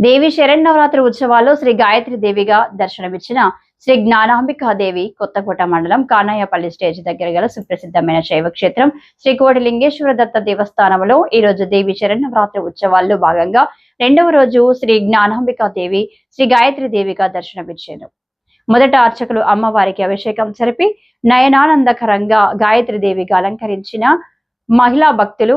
దేవి శరణవరాత్రి ఉత్సవాల్లో శ్రీ గాయత్రి దేవిగా దర్శనమిచ్చిన శ్రీ జ్ఞానాంబికా దేవి కొత్తకోట మండలం కానాయపల్లి స్టేజ్ దగ్గర గల సుప్రసిద్ధమైన శైవ క్షేత్రం శ్రీ కోటి లింగేశ్వర దత్త దేవస్థానంలో ఈ రోజు దేవి శరణవరాత్రి ఉత్సవాల్లో భాగంగా రెండవ రోజు శ్రీ జ్ఞానాంబికా దేవి శ్రీ గాయత్రి దేవిగా దర్శనమిచ్చారు. మొదట అర్చకులు అమ్మవారికి అభిషేకం జరిపి నయనానందకరంగా గాయత్రి దేవిగా అలంకరించిన మహిళా భక్తులు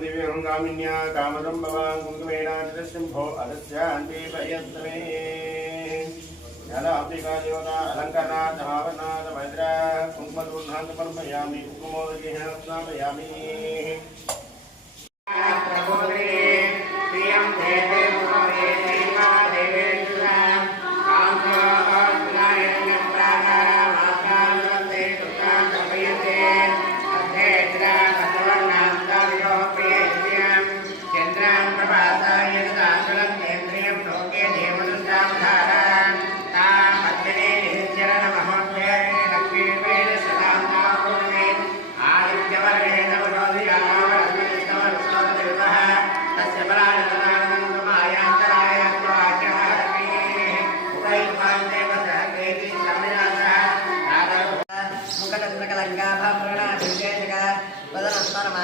दिव्यहङ्गामिन्या कामदं भवान् कुङ्कुमेणादिदशम्भो अदस्यान्तिपर्यन्तमे जलाब्दिकादेवता अलङ्करनाथमावनाथमैद्रा कुङ्कुमदूर्णान्तपर्पयामि कुङ्कुमोदगेहस्नापयामि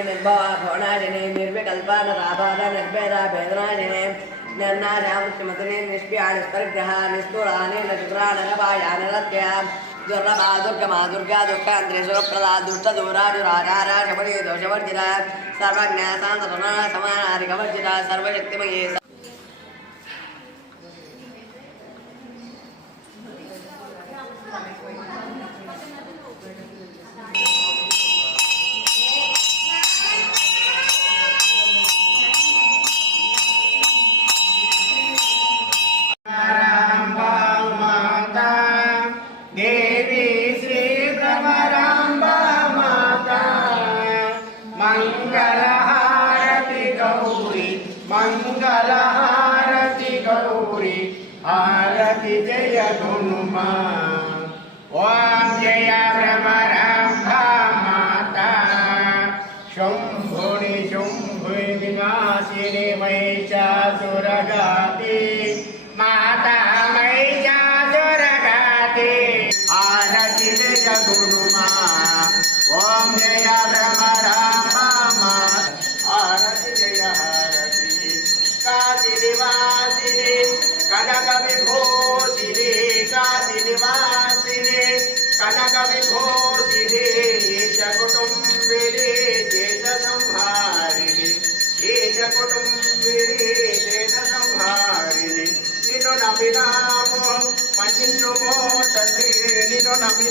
నిర్భవ భవనాశనే నిర్వికల్పాన రాబాల నిర్భేద భేదనాశనే నిర్నాశామృత్యమతునే నిష్ప్యాని స్పరిగ్రహ నిస్థూలానే దుర్లభా దుర్గమా దుర్గా దుఃఖాంధ్రేశ్వరప్రదా దుష్ట దూరాజురాచార దోషవర్జిత సర్వజ్ఞాసాంతరణ సమానారికవర్జిత సర్వశక్తిమయే ಮಂಗಳ ಆರತಿ ಗೌರಿ ಆರತಿ ಜಯ ಹನುಮ ಓಂ ಜಯ ಭ್ರಮರಂಭ ಮಾತಾ ಶಂಭುಣಿ ಶಂಭು ನಿವಾಸಿನಿ ಮಹಿಷಾಸುರಗಾತಿ నిన్ను నమ్మినాము మన్నించుమో తండ్రి నిన్ను నమ్మి